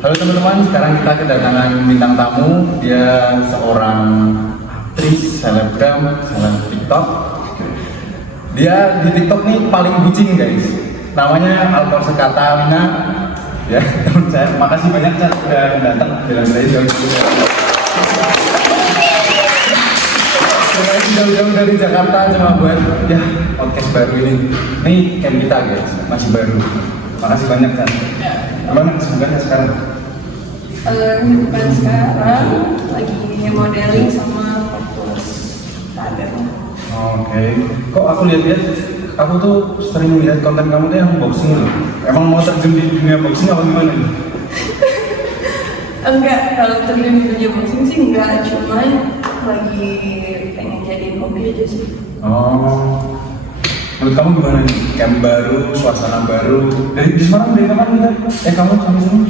Halo teman-teman, sekarang kita kedatangan bintang tamu. Dia seorang aktris, seleb TikTok. Dia di TikTok nih paling bucin guys. Namanya Alkorse Catalina. Ya, teman saya. Makasih banyak Cak sudah datang jalan-jalan jauh-jauh. Jauh-jauh dari Jakarta cuma buat ya podcast baru ini. Ini camp kita guys, masih baru. Makasih banyak Cak. Gimana kesibukannya sekarang? Bukan sekarang, lagi modeling sama fokus kader. Oke. Kok aku lihat-lihat, aku tuh sering lihat konten kamu tuh yang boxing loh. Emang mau terjun di dunia boxing apa gimana nih? Enggak, kalau terjun di dunia boxing sih enggak, cuman lagi pengen jadi hobi aja sih. Oh. Menurut kamu gimana nih? Camp baru, suasana baru. Di Semarang dari kapan kita? Kamu sampai sini?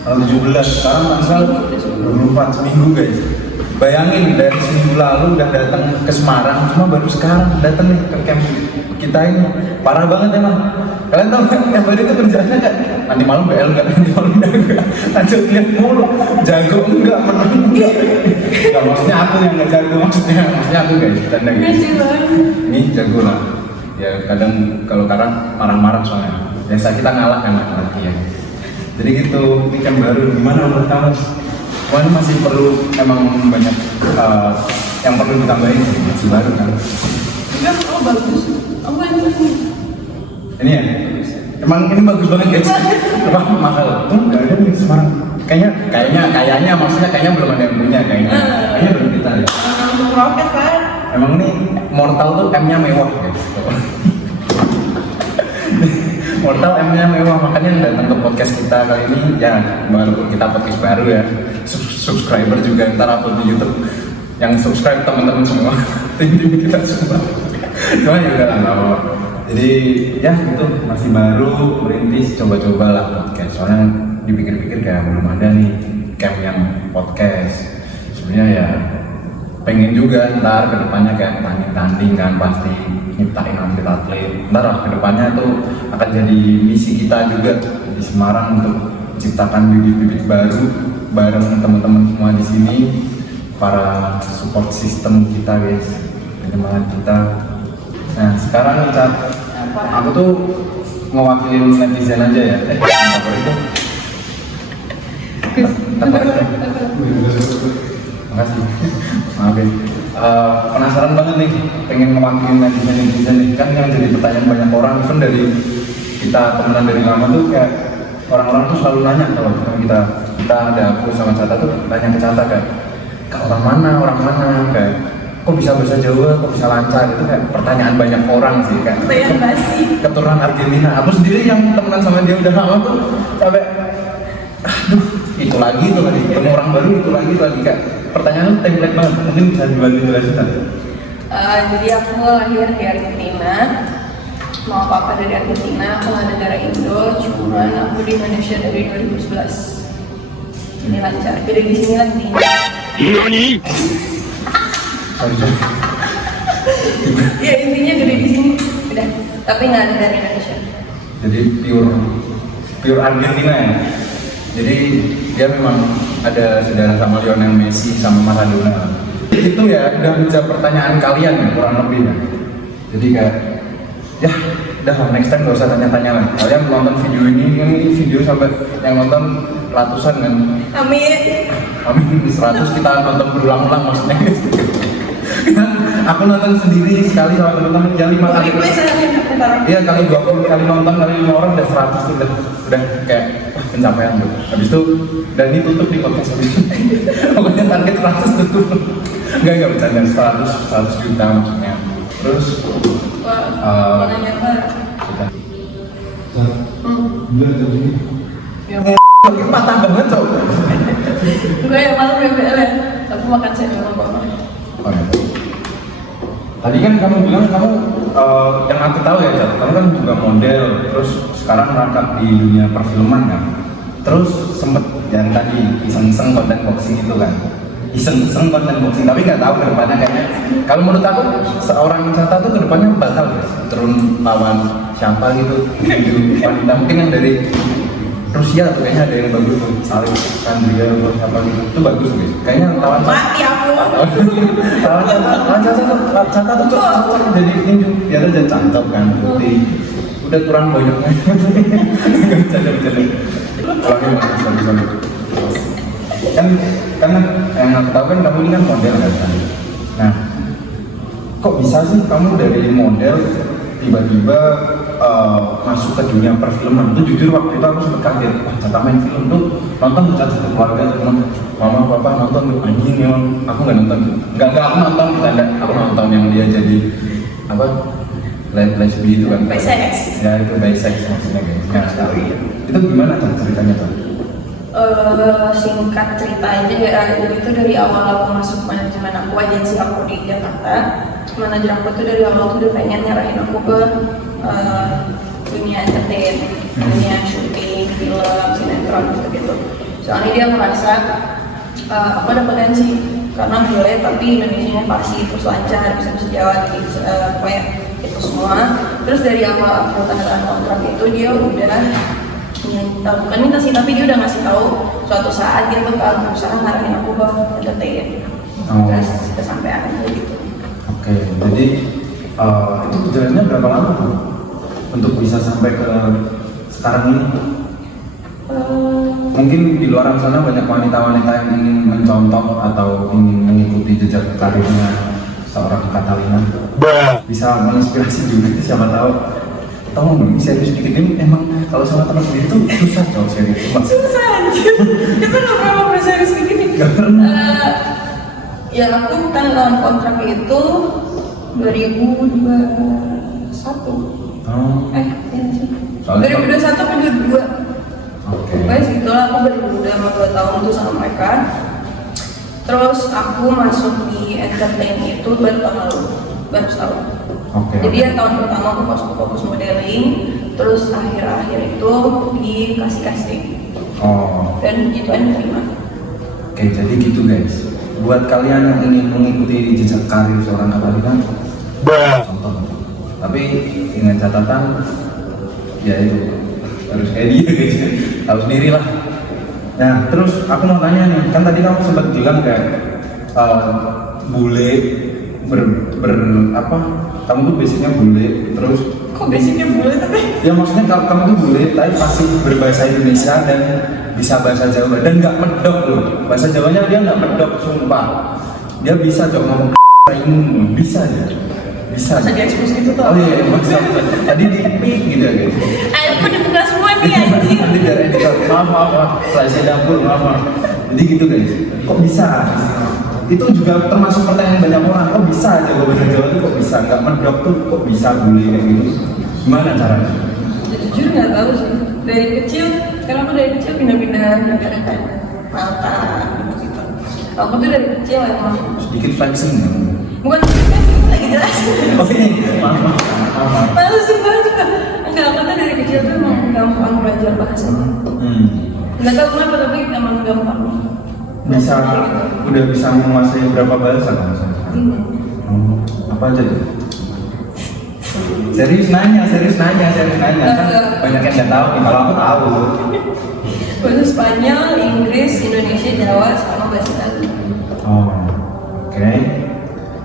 17. Sekarang tanggal 24, seminggu guys. Bayangin dari seminggu lalu udah datang ke Semarang, cuma baru sekarang datang nih ke camp kita ini. Parah banget emang. Kalian tahu kan camp baru itu kerjanya kan? Nanti malam BL enggak, nanti malam enggak. Lanjut lihat mulu. Jago enggak, menang enggak. Enggak, maksudnya aku yang enggak jago, maksudnya aku guys, bercanda guys. Ini jago lah. Ya kadang kalau karang marah-marah soalnya. Biasa kita ngalah kan nanti ya. Jadi gitu, ini kan baru gimana menurut kamu? Wah, ini masih perlu emang banyak yang perlu ditambahin sih, masih baru kan. Enggak, bagus. Ini ya? Emang ini bagus banget guys. Wah, mahal. Tuh enggak ada di Semarang. Kayaknya maksudnya kayaknya belum ada yang punya kayaknya. Kayaknya belum kita ya. Prokes kan? Emang ini Mortal tuh M-nya mewah guys. Mortal M-nya mewah, makanya datang ke podcast kita kali ini ya, baru kita podcast baru ya. Subscriber juga ntar upload di YouTube. Yang subscribe teman-teman semua, tim kita semua. Cuma ya udah lama. Jadi ya itu masih baru, merintis, coba-coba lah podcast. Soalnya dipikir-pikir kayak belum ada nih camp yang podcast. Sebenarnya ya pengen juga ntar kedepannya kayak tanding kan, pasti nyiptain atlet. Ntar lah kedepannya tuh akan jadi misi kita juga di Semarang untuk menciptakan bibit-bibit baru bareng teman-teman semua di sini, para support system kita guys, penyemangat kita. Nah sekarang nih Cat, aku tuh ngewakilin netizen aja ya. Apa itu? Makasih. Maafin. Penasaran banget nih, pengen mewakili netizen nih. Kan yang jadi pertanyaan banyak orang, kan dari kita temenan dari lama tuh kayak orang-orang tuh selalu nanya kalau kita ada aku sama Cata tuh nanya ke Cata kayak orang mana kayak kok bisa bahasa Jawa, kok bisa lancar, itu kayak pertanyaan banyak orang sih kan. Keturunan Argentina. Aku sendiri yang temenan sama dia udah lama tuh sampai aduh itu lagi ketemu orang baru itu lagi kayak pertanyaan template banget. Mungkin bisa dibantu jelasin kan? Jadi aku lahir di Argentina, mau papa dari Argentina, aku nggak negara Indo, cuman aku di Indonesia dari 2011. Ini lancar, jadi di sini lagi. Nani? Sorry. Ya intinya gede di sini, udah. Tapi nggak ada dari Indonesia. Jadi pure Argentina ya. Jadi dia memang ada saudara sama Lionel Messi sama Maradona. Itu ya udah menjawab pertanyaan kalian ya kurang lebih ya. Jadi kayak ya udah next time gak usah tanya-tanya lah. Kalian nonton video ini video sampai yang nonton ratusan kan. Amin 100 kita nonton berulang-ulang maksudnya. Aku nonton sendiri sekali sama teman-teman ya 5 kali. Iya kali 20 kali nonton kali 5 orang udah 100 tuh udah kayak pencapaian tuh. Habis itu dan ini tutup di podcast habis itu. Pokoknya target 100 tutup. Enggak bercanda 100 juta maksudnya. Terus patah banget cok. Gue ya malu BBL ya. Aku makan saya memang kok. Tadi kan kamu bilang kamu yang aku tahu ya Cat, kamu kan juga model, terus sekarang merangkap di dunia perfilman kan. Terus sempet yang tadi iseng-iseng konten boxing itu kan. Iseng-iseng konten boxing, tapi nggak tahu kedepannya kayaknya. Kalau menurut aku seorang Cata tuh kedepannya bakal turun lawan siapa gitu, wanita mungkin yang dari Rusia tuh kayaknya ada yang bagus tuh, Alexandria atau apa gitu, itu bagus guys. Kayaknya lawan Mati aku. lawan Cata tuh cocok jadi tinju, dia tuh jadi cantap kan, putih. Udah kurang banyaknya. Bercanda. Sorry. Kan yang aku tahu kan kamu ini kan model kan. Nah, kok bisa sih kamu dari model tiba-tiba masuk ke dunia perfilman? Itu jujur waktu itu aku sempat kaget. Kata main film tuh nonton satu keluarga, teman, mama, papa nonton anjing memang aku nggak nonton. Nggak aku nonton bercanda. Aku nonton yang dia jadi apa? Lesbi itu kan. Bisex. Ya itu bisex maksudnya guys. Nah, itu gimana tuh ceritanya tuh? Singkat cerita aja ya, itu dari awal aku masuk manajemen aku, agensi aku di Jakarta. Manajer aku tuh dari awal tuh udah pengen nyarahin aku ke dunia entertain, dunia syuting, film, sinetron gitu. Soalnya dia merasa aku ada potensi karena bule tapi Indonesianya fasih, terus lancar, bisa jawab gitu, kayak itu semua. Terus dari awal aku tanda tangan kontrak itu dia udah bukan minta sih, tapi dia udah ngasih tahu suatu saat dia bakal berusaha ngarahin aku ke entertain. Terus kesampaian gitu. Oke, jadi itu perjalanannya berapa lama tuh untuk bisa sampai ke sekarang ini? Mungkin di luar sana banyak wanita-wanita yang ingin mencontoh atau ingin mengikuti jejak karirnya seorang Catalina. Bisa menginspirasi juga, siapa tahu. Tahu nggak, serius dikit ini emang kalau sama teman sendiri tuh susah coba serius. Susah anjir, kita nggak pernah berserius begini. Ya aku kan lawan kontrak itu 2021. Ya sih. 2021 atau 2022. Pokoknya segitulah, aku udah mau 2 tahun tuh sama mereka. Terus aku masuk di entertain itu baru setahun. Jadi ya tahun pertama aku fokus modeling, terus akhir-akhir itu dikasih casting. Dan gitu aja terima. Oke, jadi gitu guys. Buat kalian yang ingin mengikuti jejak karir seorang Catalina, contoh. Tapi dengan catatan, ya itu harus kayak dia guys. Tahu sendiri lah. Nah, terus aku mau tanya nih, kan tadi kamu sempat bilang kayak bule apa? Kamu tuh basicnya bule, terus kok basicnya bule tapi? Ya maksudnya kamu tuh bule, tapi pasti berbahasa Indonesia dan bisa bahasa Jawa dan nggak medok loh. Bahasa Jawanya dia nggak medok, sumpah. Dia bisa coba ngomong ini, bisa ya. Bisa. Masa diekspos gitu tuh? Oh iya, masa tadi di pik gitu ya guys. Ayo aku dibuka semua nih anjir. Nanti dari editor, maaf, saya dapur, maaf. Jadi gitu guys, kok bisa? Itu juga termasuk pertanyaan banyak orang, kok bisa jago bahasa Jawa itu kok bisa? Nggak medok tuh kok bisa bule kayak gitu? Gimana caranya? Jujur nggak tahu sih. Dari kecil, karena aku dari kecil pindah-pindah negara kan, Malta gitu. Aku tuh dari kecil emang Sedikit flexing ya? bukan lagi jelas. Oke, maaf. Males sih gue juga. Enggak, aku tuh dari kecil tuh emang gampang belajar bahasanya. Nggak tahu kenapa tapi emang gampang. Udah bisa menguasai berapa bahasa kan? Apa aja tuh? Serius nanya kan banyak yang nggak tahu nih, kalau aku tahu. Bahasa Spanyol, Inggris, Indonesia, Jawa, sama bahasa Itali. Oke.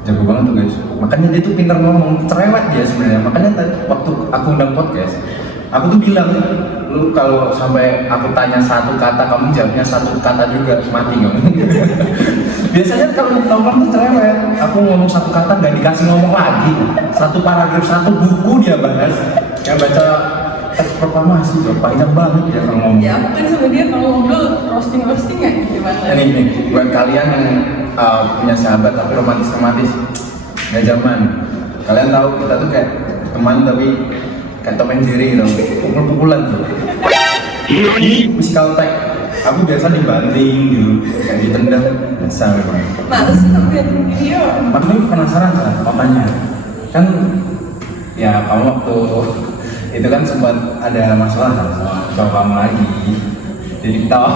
Jago banget tuh guys. Makanya dia tuh pintar ngomong, cerewet dia sebenarnya. Makanya tadi waktu aku undang podcast, aku tuh bilang, lu kalau sampai aku tanya satu kata, kamu jawabnya satu kata juga, mati kamu. Biasanya kalau nongkrong tuh cerewet, aku ngomong satu kata nggak dikasih ngomong lagi. Satu paragraf, satu buku dia bahas. Yang baca teks proklamasi tuh panjang banget dia kalau ngomong. Ya aku kan sama dia kalau ngobrol roasting ya gimana? Ini buat kalian yang punya sahabat tapi romantis nggak zaman. Kalian tahu kita tuh kayak teman tapi kayak Tom and Jerry gitu, pukul-pukulan tuh. Physical tag. Aku biasa dibanting gitu, kayak ditendang, biasa memang. Males sih aku lihat video. Makanya penasaran kan, makanya kan ya kamu waktu itu kan sempat ada masalah kan sama cowok kamu lagi di TikTok.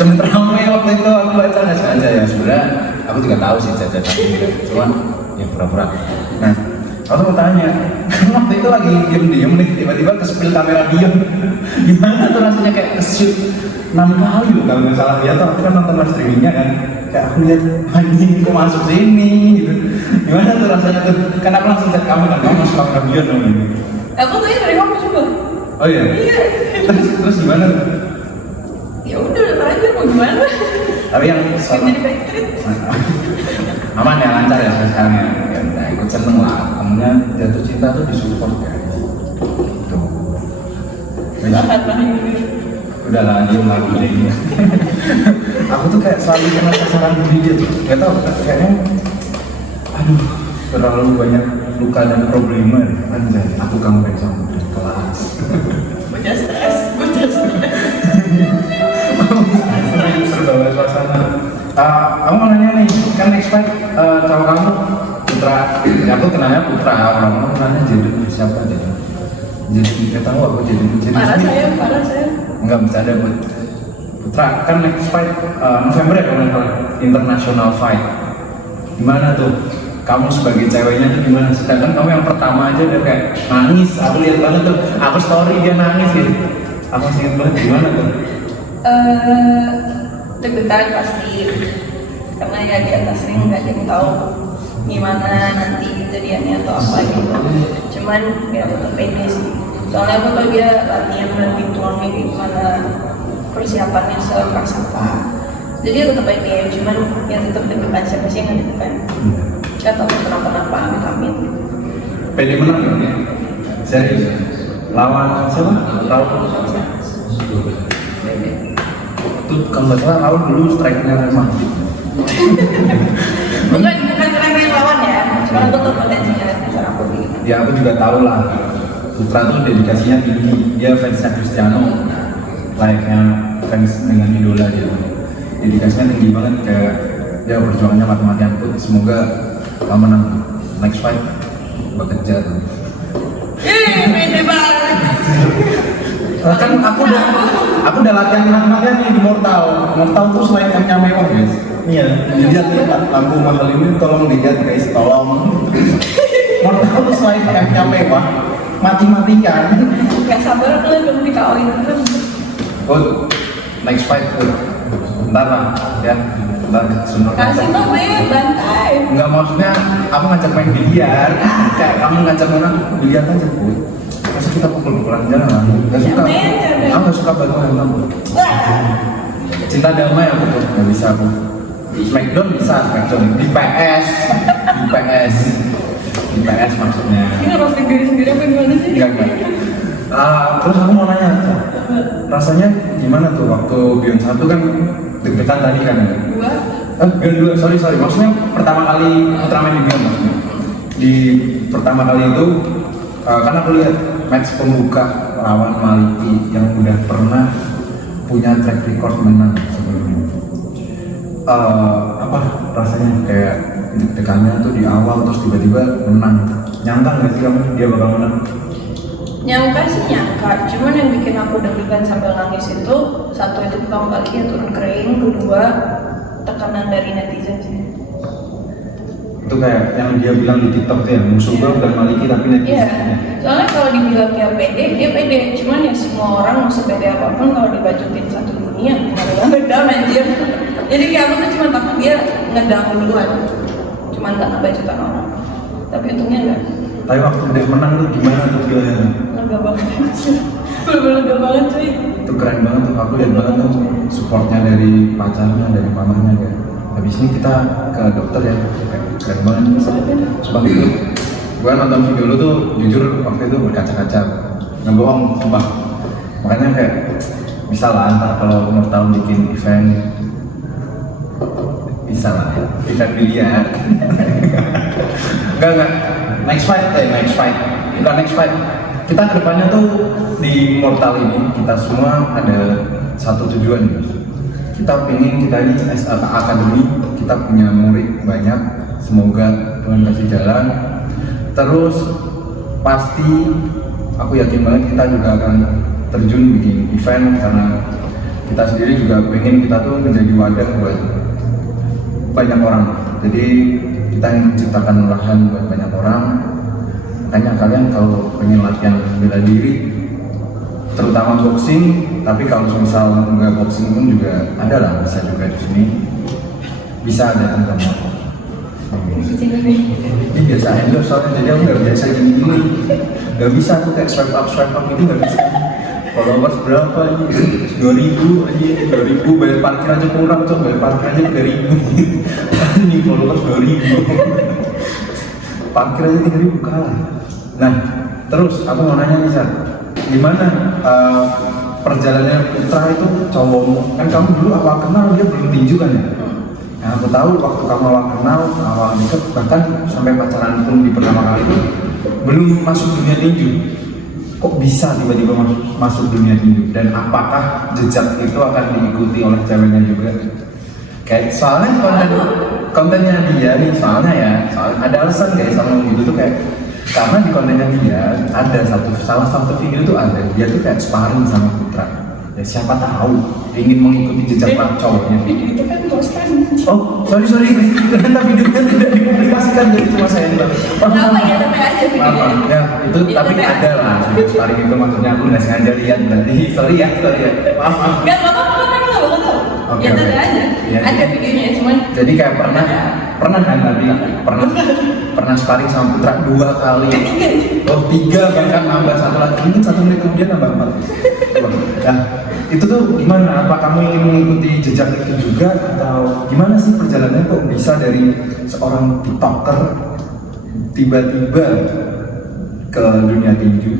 Sempet ramai waktu itu aku baca nggak sengaja ya, sebenarnya aku juga tahu sih cacat gitu, cuman ya pura-pura. Nah, aku mau tanya, kan waktu itu lagi diem nih, tiba-tiba ke spill kamera diem. Gimana tuh rasanya nge-shoot 6 kali loh kalau nggak salah ya. Aku kan nonton live streamingnya kan, kayak aku lihat anjing kok masuk sini gitu. Gimana tuh rasanya tuh? Kan aku langsung chat kamu kan, kamu masuk kamar dong gitu. Aku tanya dari kamu juga. Oh iya? Iya. Terus gimana tuh? Ya udah aja mau gimana? Tapi yang Jadi backstreet. aman ya, lancar ya sekarang ya. Ya ikut seneng lah, temennya jatuh cinta tuh disupport ya. Tuh. Udah lah, diem lagi deh. Aku tuh kayak selalu kena sasaran dia tuh. Gak tau, kayaknya aduh, terlalu banyak luka dan problema. Anjay, aku kamu sama di kelas. Udah stres. Terbawa suasana. Aku mau nanya nih, kan next fight cowok kamu Putra, ya aku kenalnya Putra, orang kenalnya jadi siapa jadi? Jadi kita tahu aku jadi Parah saya. Enggak bercanda buat Putra, kan next fight November ya kalau international fight. Gimana tuh? Kamu sebagai ceweknya tuh gimana? Sedangkan kamu yang pertama aja udah kayak nangis, aku lihat banget tuh, aku story dia nangis gitu. Aku ingat banget, gimana tuh? Deg-degan pasti, karena ya di atas ring nggak ada yang tahu gimana nanti kejadiannya atau apa gitu. Cuman ya tetap pede sih. Soalnya aku tau dia latihan dan ritualnya gimana, persiapannya sekeras apa. Jadi ya tetap pede, cuman ya tetap deg-degan, siapa sih yang nggak deg-degan? Gak tau kenapa-napa, amit-amit. Pede menang ya? Serius? Lawan siapa? Raul? Itu kalau nggak salah Raul dulu strike-nya Real Madrid. bukan keren yang lawan ya, cuma aku tuh potensinya besar aku gitu. Ya aku juga tahu lah, Putra tuh dedikasinya tinggi, dia fansnya Cristiano, layaknya fans dengan idola gitu. Dedikasinya tinggi banget, kayak ya perjuangannya mati-matian pun. Semoga kamu menang next fight, bekerja tuh. Pede banget. Kan aku udah latihan mati-matian nih di Mortal tuh selain M-nya mewah guys. Iya, dilihat nih lampu mahal ini, tolong dilihat guys, tolong. Mortal tuh selain M-nya mewah, mati-matian. Gak sabar aku belum dikawin terus. Oh, next fight tuh. Bentar lah, ya. Bentar, semua. Kasih tau gue bantai. Enggak, maksudnya aku ngajak main biliar. Kayak kamu ngajak menang biliar aja, Bu. Masa kita pukul-pukulan jangan. Gak suka. Aku gak suka bantuan kamu. Cinta damai aku tuh, gak bisa aku. Smackdown bisa, Smackdown di PS maksudnya. Ini roasting diri sendiri apa gimana sih? Enggak. Terus aku mau nanya, rasanya gimana tuh waktu Beyond 1 kan deg-degan tadi kan? Beyond 2, sorry, maksudnya pertama kali Ultraman di Beyond maksudnya. Di pertama kali itu, kan aku lihat match pembuka lawan Maliki yang udah pernah punya track record menang sebelumnya. Apa rasanya kayak deg-degannya tuh di awal terus tiba-tiba menang? Nyangka nggak sih kamu dia bakal menang? Nyangka sih nyangka, cuman yang bikin aku deg-degan sambil nangis itu satu itu pertama kali dia turun ke ring, kedua tekanan dari netizen sih. Itu kayak yang dia bilang di TikTok tuh ya, musuh gue bukan Maliki tapi netizen. Iya, soalnya kalau dibilang dia pede, cuman ya semua orang mau sepede apapun kalau dibajutin satu dunia, malah ngedam anjir. Jadi kayak aku tuh cuma takut dia ngedam duluan, cuman karena bajutan orang. Tapi untungnya enggak. Tapi waktu dia menang tuh gimana tuh feelnya? Lega banget, bener-bener lega banget cuy. Itu keren banget tuh, aku lihat banget tuh supportnya dari pacarnya, dari mamanya kayak. Habis ini kita ke dokter ya, kayak keren banget. Sebab itu, gue nonton video lu tuh jujur waktu itu berkaca-kaca, nggak bohong, sumpah. Makanya kayak bisa lah ntar kalau umur tahun bikin event, bisa lah ya, event biliar. Enggak, next fight, bukan next fight. Kita kedepannya tuh di Mortal ini kita semua ada satu tujuan. Kita pengen kita ini akademi, kita punya murid banyak, semoga Tuhan kasih jalan. Terus pasti aku yakin banget kita juga akan terjun bikin event karena kita sendiri juga pengen kita tuh menjadi wadah buat banyak orang. Jadi kita ingin menciptakan lahan buat banyak orang. Makanya kalian kalau pengen latihan bela diri terutama boxing. Tapi kalau misal nggak boxing pun juga ada lah, bisa juga di sini, bisa ada kamu. Ini biasa endorse soalnya, jadi aku nggak biasa gini, nggak bisa aku kayak swipe up gitu, nggak bisa. Followers berapa aja? 2.000 aja, 2.000 bayar parkir aja kurang tuh, bayar parkir aja 3.000. Ini followers 2.000, parkir aja 3.000 kalah. Nah, terus aku mau nanya nih Sar, gimana perjalanannya Putra itu cowok? Kan kamu dulu awal kenal dia belum tinju kan ya? Nah, aku tahu waktu kamu awal kenal, awal deket, bahkan sampai pacaran pun di pertama kali itu belum masuk dunia tinju. Kok bisa tiba-tiba masuk dunia tinju? Dan apakah jejak itu akan diikuti oleh ceweknya juga? Kayak soalnya kontennya dia nih, soalnya ada alasan kayak sama gitu tuh kayak karena di kontennya dia ada salah satu video tuh ada dia tuh kayak sparring sama Putra. Ya siapa tahu ingin mengikuti jejak cowoknya. Video itu kan postan. Oh, sorry. Ternyata videonya tidak dipublikasikan, jadi cuma saya yang tahu. Apa ya, tapi aja videonya. Ya, itu tapi ada lah. Sparring itu maksudnya aku nggak sengaja lihat berarti. Sorry ya. Maaf. Enggak apa-apa kan, nggak tahu. Oke, Ya oke. ada aja. Iya. Ada videonya, cuman Jadi kayak pernah kan tadi pernah sparring sama Putra 2 kali. Oh 3 bahkan nambah 1 lagi. Mungkin 1 menit kemudian nambah 4. Nah, itu tuh gimana? Apa kamu ingin mengikuti jejak itu juga atau gimana sih perjalanannya kok bisa dari seorang TikToker tiba-tiba ke dunia tinju?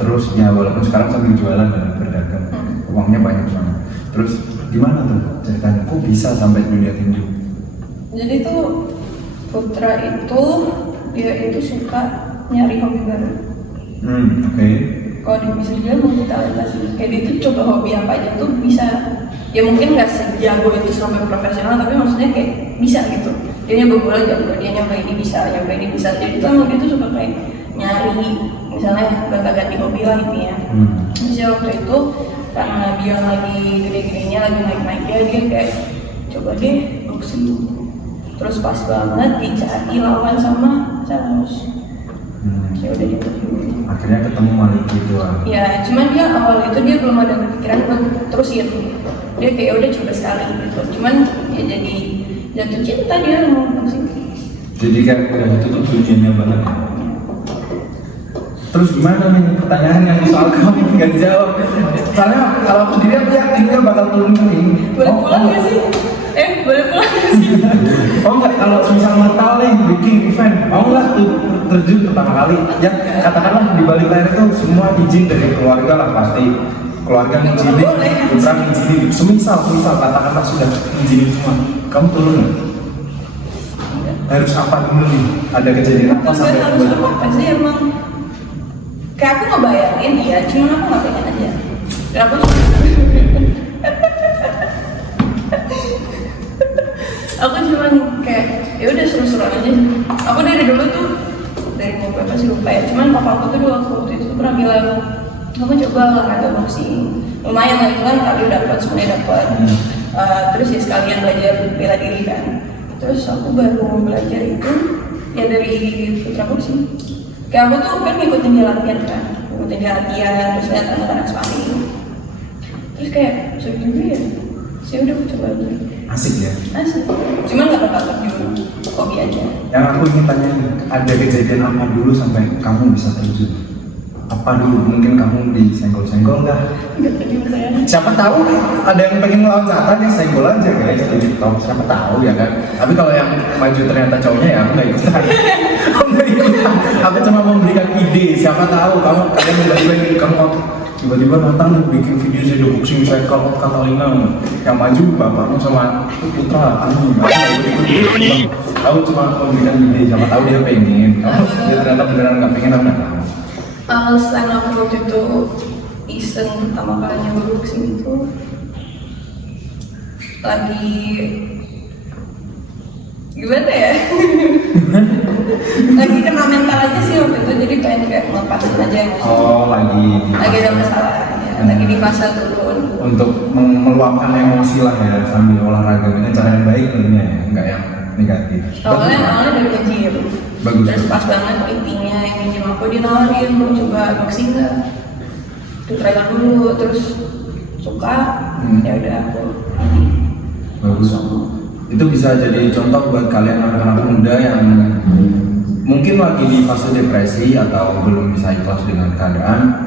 Terus ya walaupun sekarang sambil jualan dan berdagang, uangnya banyak banget. Terus gimana tuh ceritanya? Kok bisa sampai dunia tinju? jadi tuh Putra itu dia itu suka nyari hobi baru. Oke. Kalau bisa juga multi talenta sih. Kayak dia tuh coba hobi apa aja tuh bisa. Ya mungkin nggak sejago itu sampai profesional, tapi maksudnya kayak bisa gitu. Dia nyoba bola jago, dia nyoba ini bisa. Jadi itu emang dia tuh suka kayak nyari, misalnya ganti hobi lah intinya. Terus ya waktu itu karena dia lagi gede-gedenya, lagi naik-naiknya, dia kayak coba deh boxing. Terus pas banget dicari lawan sama Charles. Ya udah gitu. Akhirnya ketemu Maliki itu lah. Ya, cuman dia awal itu dia belum ada pikiran untuk terusin. Dia kayak udah coba sekali gitu. Cuman ya jadi jatuh cinta dia sama boxing. Jadi kayak udah itu tuh tujuannya banget. Terus gimana nih pertanyaan yang soal kamu nggak dijawab? Soalnya kalau aku sendiri aku yakin dia bakal turun ke ini. Boleh pulang nggak sih? Boleh pulang nggak sih? Oh enggak, kalau misal metal nih bikin event, mau nggak tuh terjun pertama kali? Ya katakanlah di balik layar itu semua izin dari keluarga lah pasti. Keluarga ngizinin, Putra ngizinin. Semisal katakanlah sudah ngizinin semua, kamu turun nggak? Harus apa dulu nih? Ada kejadian apa Terus sampai harus apa? Pasti emang kayak aku ngebayangin ya, cuman aku nggak pengen aja. Dan aku aku cuman kayak ya udah seru-seruan aja. Aku dari dulu tuh dari mau berapa sih lupa ya. Cuman papa aku tuh waktu itu tuh pernah bilang kamu coba olahraga boxing. Lumayan lah itu kan kardio dapat, semuanya dapat. Terus ya sekalian belajar bela diri kan. Terus aku baru mau belajar itu ya dari Putra Boxing. Kayak aku tuh kan ngikutin dia latihan kan, terus lihat anak-anak sparring. Terus kayak seru juga ya. Saya udah coba aja. asik ya? Asik. Cuman nggak bakal juga hobi aja. Yang aku ingin tanya, ada kejadian apa dulu sampai kamu bisa terjun? Apa dulu? Mungkin kamu disenggol-senggol nggak? Nggak tahu saya. Siapa tahu ada yang pengen melawan Zatan yang senggol aja guys di TikTok. Siapa tahu ya kan? Tapi kalau yang maju ternyata cowoknya ya aku nggak ikutan. Aku nggak ikutan. Aku cuma memberikan ide. Siapa tahu kalian tiba-tiba tiba-tiba datang bikin video shadow boxing saya kalau Catalina yang maju bapakmu sama Putra aku cuma memberikan ide. Siapa tahu dia pengen. Kalau dia ternyata beneran nggak pengen, aku nggak tahu. Alasan aku waktu itu iseng pertama kali nyoba boxing itu lagi gimana ya? Lagi kena mental aja sih waktu itu, jadi pengen kayak ngelepasin aja emosi. Oh, lagi ada masalah ya, lagi di fase turun. Untuk meluapkan emosi lah ya sambil olahraga dengan cara yang baik tentunya ya, enggak yang negatif. Awalnya dari kecil. Bagus. Terus pas banget meetingnya yang minjem aku, dia nawarin mau coba boxing nggak? tutorial dulu, terus suka, ya udah aku bagus. Itu bisa jadi contoh buat kalian anak-anak muda yang mungkin lagi di fase depresi atau belum bisa ikhlas dengan keadaan.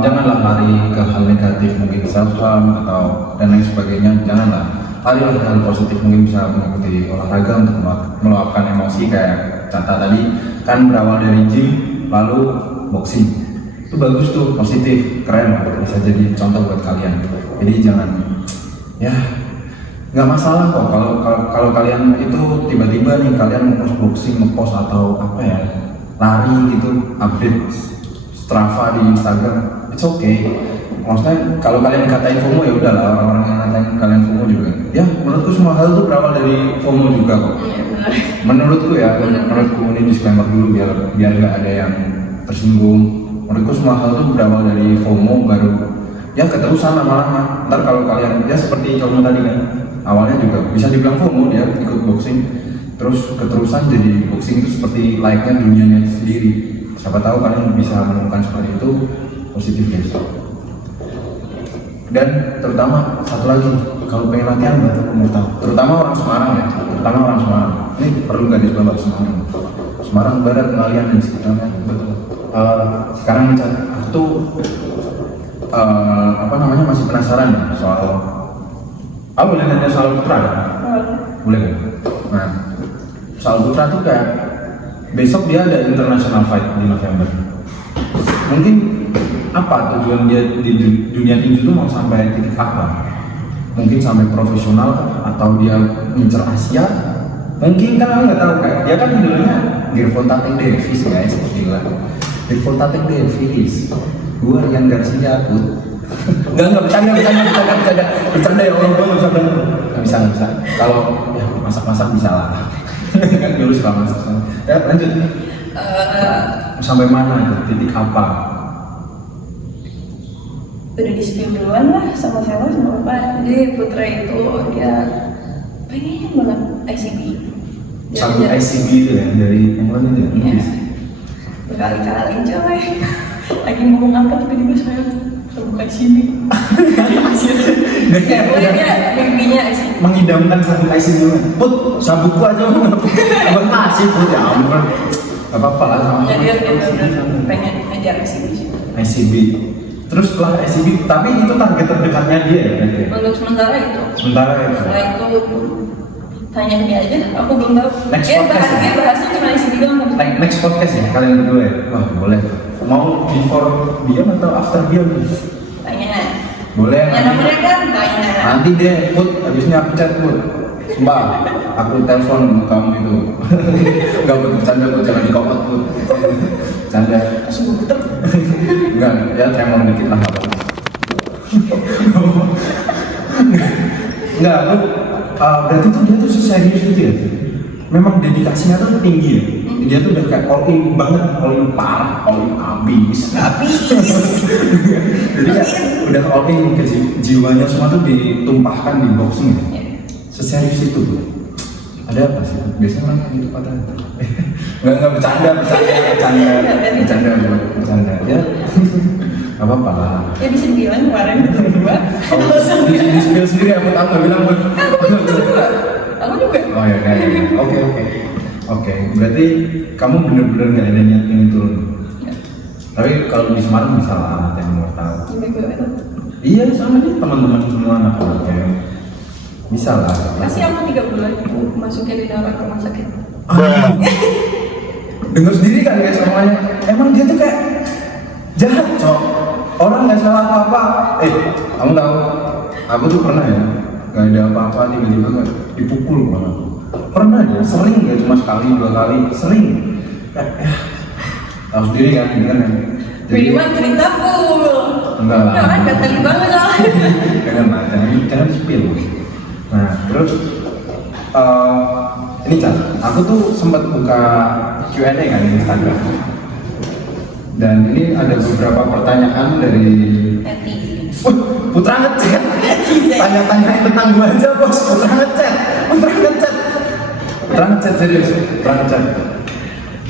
Janganlah lari ke hal negatif, mungkin self harm atau dan lain sebagainya. Janganlah, larilah ke hal positif, mungkin bisa mengikuti olahraga untuk meluapkan emosi kayak Cata tadi kan berawal dari gym lalu boxing. Itu bagus tuh, positif, keren, bisa jadi contoh buat kalian. Jadi jangan, ya nggak masalah kok kalau kalian itu tiba-tiba nih kalian ngepost boxing, ngepost atau apa ya, lari gitu, update Strava di Instagram, it's okay. Maksudnya kalau kalian dikatain FOMO ya udahlah, orang-orang yang ngatain kalian FOMO juga. Ya menurutku semua hal itu berawal dari FOMO juga kok. Menurutku ya, menurutku ini disclaimer dulu biar nggak ada yang tersinggung. Menurutku semua hal itu berawal dari FOMO, baru ya keterusan lama-lama. Ntar kalau kalian ya seperti contoh tadi kan, awalnya juga bisa dibilang FOMO dia ikut boxing, terus keterusan jadi boxing itu seperti layaknya dunianya sendiri. Siapa tahu kalian bisa menemukan seperti itu, positif guys. Dan terutama satu lagi, kalau pengen latihan mau tahu, terutama orang Semarang ya, terutama orang Semarang. Ini perlu garis bawah Semarang. Semarang Barat, Ngalian dan sekitarnya, betul. Sekarang aku tuh masih penasaran ya soal. Boleh nanya soal putra kan? Boleh kan? Nah, soal putra tuh kayak besok dia ada international fight di November. Mungkin apa tujuan dia di dunia tinju itu mau sampai titik apa? Mungkin sampai profesional atau dia ngincer Asia? Mungkin kan aku nggak tahu kayak dia kan idolanya Gervonta Davis guys, gila. Gervonta Davis, gua yang Garcia tuh. Enggak bercanda ya Allah, gua nggak bisa. Kalau ya masak bisa lah. Kan dulu suka masak. Ya lanjut. Sampai mana itu? Titik apa? Udah di spill duluan lah sama bapak. Jadi Putra itu dia pengen banget ICB. Satu ICB itu ya dari England itu ya? Iya. Berkali-kali coy. Lagi mau ngangkat tiba-tiba saya terbuka ICB. Ya boleh dia mimpinya ICB. Mengidamkan satu ICB dulu. Put, sabukku aja abang kasih put ya ampun. Gak apa-apa lah sama. Ya dia pengen ngejar ICB. ICB. Terus setelah ICB, tapi itu target terdekatnya dia ya? Untuk sementara itu. Setelah itu tanya dia aja, aku belum tahu. Next podcast ya? Bahasnya cuma ICB doang. Next podcast ya, kalian berdua ya? Wah boleh. Mau before diam atau after diam? Tanya. Boleh. Ya nomornya kan tanya. Nanti deh, put, habisnya aku chat put. Sumpah, aku telepon kamu itu. Enggak bercanda, jangan di comment put. Canda. Sungguh betul. Enggak, ya tremor dikit lah. Enggak, aku berarti tuh dia tuh serius gitu ya. Memang dedikasinya tuh tinggi ya. Dia tuh udah kayak all in banget, all in parah, all in abis. Jadi ya udah all in ke jiwanya semua tuh ditumpahkan di boxing ya. Seserius itu tuh. Ada apa sih? Biasanya orang kayak gitu padahal. Enggak bercanda. Ya. Gak apa-apa lah. Ya bisa bilang kemarin berdua. Di spill sendiri aku tahu bilang buat. Aku juga. Oh ya. Oke. Berarti kamu bener-bener gak ada niat ingin turun. Tapi kalau di Semarang bisa lah, yang mau tahu. Iya sama nih teman-teman semua anak-anak ya. Bisa lah. Pasti aku 3 bulan masukin di dalam rumah sakit. Dengar sendiri kan guys semuanya. Emang dia tuh kayak jahat cok. Orang nggak salah apa-apa. Kamu tahu? Aku tuh pernah ya. Gak ada apa-apa tiba-tiba kan dipukul malah. Pernah ya, sering ya cuma sekali 2 kali, sering. Tahu sendiri kan, bener kan? Minimal cerita full. Enggak lah. Kan datang banget lah. Jangan spill. Nah, terus ini Chan, aku tuh sempat buka Q&A kan di Instagram. Dan ini ada beberapa pertanyaan dari Putra ngechat. Tanya-tanyain tentang gua aja bos. Putra ngechat serius. Putra ngechat.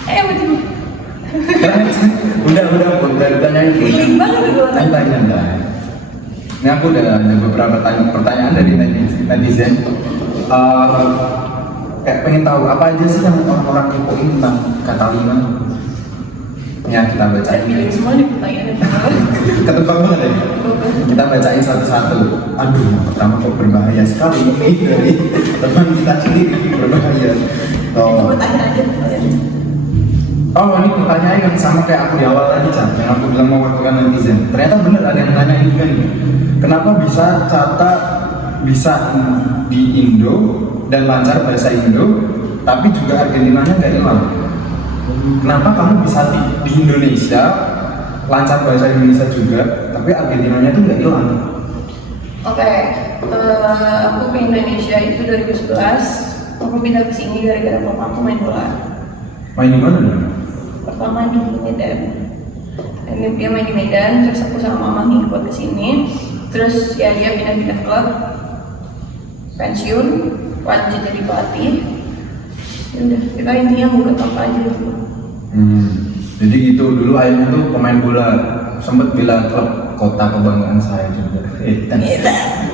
Betul. udah tanyain Feeling banget gue. Nyantai. Ini aku udah ada beberapa pertanyaan dari netizen. Kayak pengen tahu apa aja sih yang orang-orang kepoin tentang Catalina. Ya kita bacain. Feeling semua nih pertanyaannya. Ketebak banget ya. Kita bacain satu-satu. Aduh, yang pertama kok berbahaya sekali ini dari teman kita sendiri berbahaya. Itu pertanyaan aja. Oh, ini pertanyaan yang sama kayak aku di awal tadi, Chan. Yang aku bilang mewakilkan netizen. Ternyata bener ada yang tanya ini kan. Kenapa bisa Cata bisa di Indo dan lancar bahasa Indo, tapi juga Argentinanya nggak hilang? Kenapa kamu bisa di Indonesia lancar bahasa Indonesia juga, tapi Argentinanya tuh nggak hilang? Oke, aku ke Indonesia itu 2011. Aku pindah ke sini gara-gara papa aku main bola. Main di mana dong? Pertama di Medan. Dan dia main di Medan, terus aku sama mama ngikut ke sini. Terus ya dia pindah-pindah klub, pensiun, lanjut jadi pelatih. Ya udah, kita intinya ngikut apa aja gitu. Jadi gitu dulu ayahnya tuh pemain bola, sempet bela klub kota kebanggaan saya juga.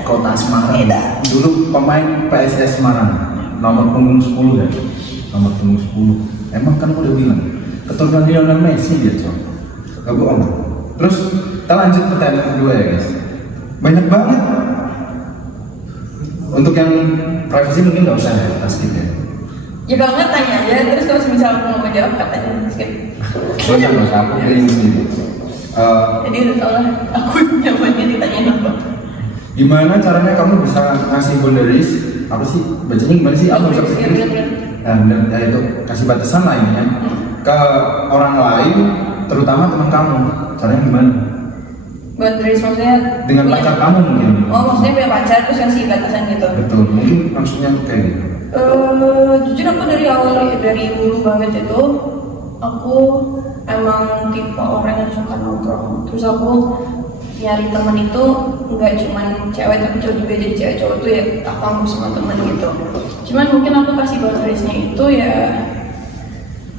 Kota Semarang. Dulu pemain PSS Semarang, nomor punggung 10 ya. Nomor punggung 10. Emang kan udah bilang keturunan Lionel Messi dia coba. Gak bohong. Terus kita lanjut pertanyaan kedua ya guys. Banyak banget. Untuk yang privacy mungkin nggak usah ya, pasti ya. Ya kalau nggak tanya aja, terus kalau misal aku mau jawab katanya skip. Nggak usah, aku pilih sendiri. Jadi udah tau lah, aku jawabannya ditanyain apa. Gimana caranya kamu bisa ngasih boundaries? Apa sih bacanya gimana sih? Aku bisa dan ya itu kasih batasan lah ini ya ke orang lain, terutama teman kamu. Caranya gimana? Boundaries maksudnya Dengan pacar kamu mungkin. Oh maksudnya punya pacar terus kasih batasan gitu. Betul, mungkin maksudnya tuh kayak gitu. Jujur aku dari awal, dari dulu banget itu aku emang tipe orang yang suka nongkrong. Terus aku nyari temen itu nggak cuma cewek tapi cowok juga. Jadi cewek cowok tuh ya aku anggap semua temen gitu. Cuman mungkin aku kasih boundariesnya itu ya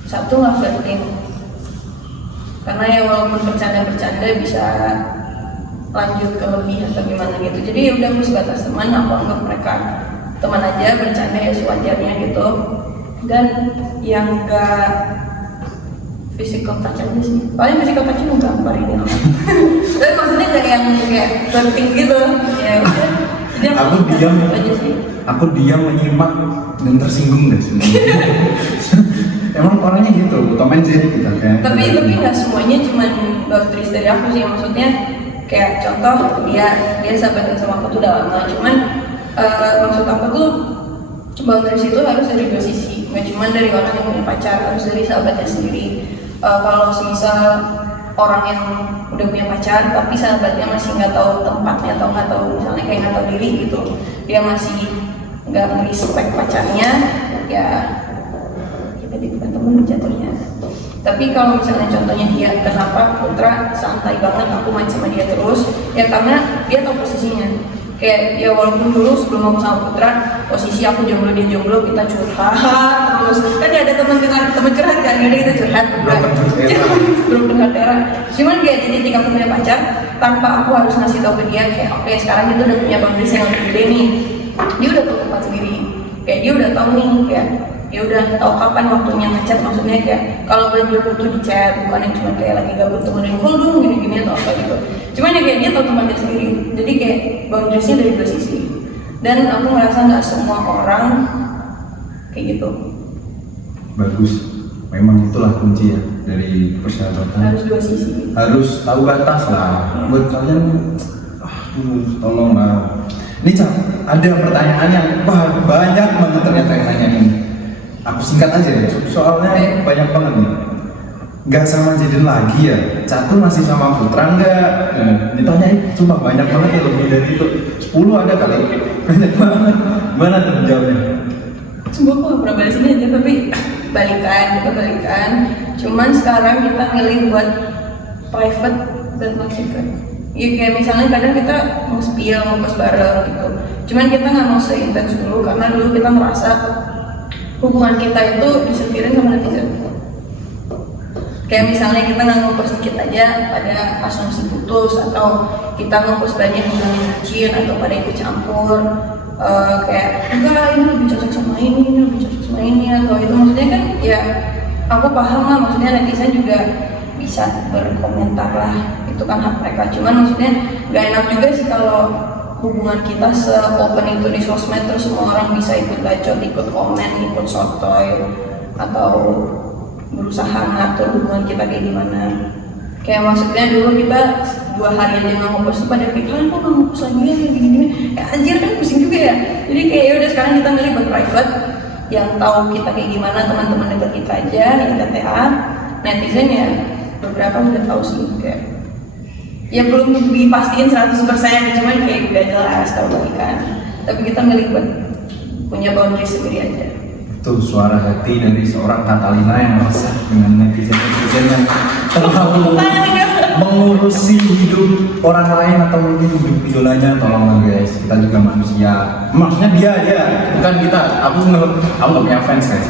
satu, nggak flirting. Karena ya walaupun bercanda-bercanda bisa lanjut ke lebih atau gimana gitu. Jadi ya udah aku sebatas teman, aku anggap mereka teman aja, bercanda ya sewajarnya gitu. Dan yang enggak physical touch aja sih. Paling physical touch itu gampang ini. Tapi maksudnya nggak yang kayak flirting gitu. Ya udah. Jadi Aku diam aja sih. Aku diam menyimak dan tersinggung deh sebenarnya. Emang orangnya gitu, Tom and Jerry kita kayak. Tapi nggak semuanya cuma boundaries dari aku sih, maksudnya kayak contoh dia sahabatan sama aku tuh udah lama, cuman maksud aku tuh boundaries itu harus dari dua sisi, nggak cuma dari orang yang punya pacar, harus dari sahabatnya sendiri. Kalau misal orang yang udah punya pacar tapi sahabatnya masih nggak tahu tempatnya atau nggak tahu misalnya kayak nggak tahu diri gitu, dia masih nggak respect pacarnya, ya jadi bukan temen jatuhnya. Tapi kalau misalnya contohnya dia, kenapa Putra santai banget aku main sama dia terus, ya karena dia tahu posisinya. Kayak ya walaupun dulu sebelum aku sama Putra posisi aku jomblo dia jomblo, kita curhat terus kan ya ada teman curhat kan, jadi kita curhat belum curhat era. Cuman kayak jadi ketika aku punya pacar tanpa aku harus ngasih tahu ke dia kayak oke, sekarang itu udah punya boundaries yang lebih gede nih, dia udah tahu tempat sendiri, kayak dia udah tahu nih kayak ya udah tahu kapan waktunya ngechat, maksudnya kayak kalau bener-bener butuh di chat, bukan yang cuma kayak lagi gabut temenin call dong gini-gini atau apa gitu. Cuman ya kayak dia tahu tempatnya sendiri, jadi kayak boundariesnya dari dua sisi. Dan aku ngerasa nggak semua orang kayak gitu. Bagus, memang itulah kunci ya dari persahabatan. Harus dua sisi. Harus tahu batas lah. Buat kalian, tolong lah. Ini Cak, ada pertanyaan yang banyak banget ternyata yang nanya ini. Aku singkat aja ya, soalnya banyak banget nih. Gak sama Jaden lagi ya? Catur masih sama Putra enggak? Ditanyain cuma banyak banget ya, lebih dari itu 10 ada kali. Banyak banget. Gimana tuh jawabnya? Sumpah aku gak pernah balik sini aja, tapi balikan. Cuman sekarang kita milih buat private dan secret. Ya kayak misalnya kadang kita mau spill, mau post bareng gitu. Cuman kita nggak mau seintens dulu, karena dulu kita merasa hubungan kita itu disetirin sama netizen. Kayak misalnya kita nggak nge-post dikit aja pada asumsi putus, atau kita nge-post banyak yang bucin atau pada ikut campur. Kayak enggak, ini lebih cocok sama ini lebih cocok sama ini, atau itu maksudnya kan ya aku paham lah, maksudnya netizen juga bisa berkomentar lah, itu kan hak mereka. Cuman maksudnya gak enak juga sih kalau hubungan kita se-open itu di sosmed, terus semua orang bisa ikut bacot, ikut komen, ikut sotoy, atau berusaha ngatur hubungan kita kayak gimana. Kayak maksudnya dulu kita 2 hari aja nggak nge-post, pada kayak kalian kok nggak nge-post lagi ya gini-gini, anjir kan pusing juga ya. Jadi kayak ya udah sekarang kita milih buat private, yang tahu kita kayak gimana teman-teman dekat kita aja, yang TTA. Netizen ya beberapa udah tahu sih, kayak ya belum dipastiin 100%, cuman kayak udah jelas tahu balikan. Tapi kita milih buat punya boundary sendiri aja. Itu suara hati dari seorang Catalina yang resah dengan netizen yang terlalu mengurusi hidup orang lain atau mungkin hidup idolanya. Tolonglah guys, kita juga manusia. Maksudnya dia bukan kita. Aku nggak punya fans guys.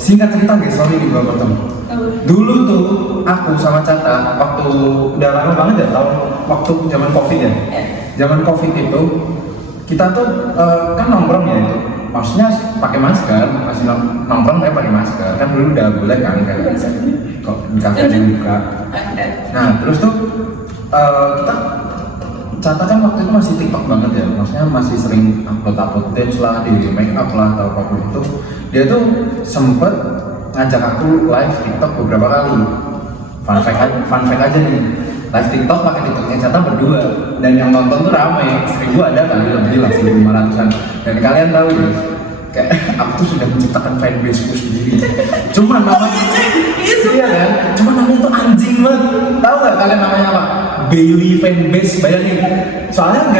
Singkat cerita guys, sorry nih gua potong. Dulu tuh aku sama Cata waktu udah lama banget ya, tahun waktu zaman covid ya. Zaman covid itu kita tuh kan nongkrong ya itu. Maksudnya pakai masker, masih nongkrong kayak pakai masker, kan dulu udah boleh kan kok di kafe aja buka. Nah terus tuh kita Cata kan waktu itu masih TikTok banget ya, maksudnya masih sering upload dance lah, di make up lah atau apapun itu. Dia tuh sempet ngajak aku live TikTok beberapa kali. Fun fact aja nih, live TikTok pakai TikToknya Cata berdua, dan yang nonton tuh ramai, 1000 ada kali lebih lah, 1500-an. Dan kalian tahu ya, kayak aku tuh sudah menciptakan fanbase-ku sendiri. Cuma namanya, iya kan? Cuma namanya tuh anjing banget. Tahu nggak kalian namanya apa? Bailey fanbase, bayangin. Soalnya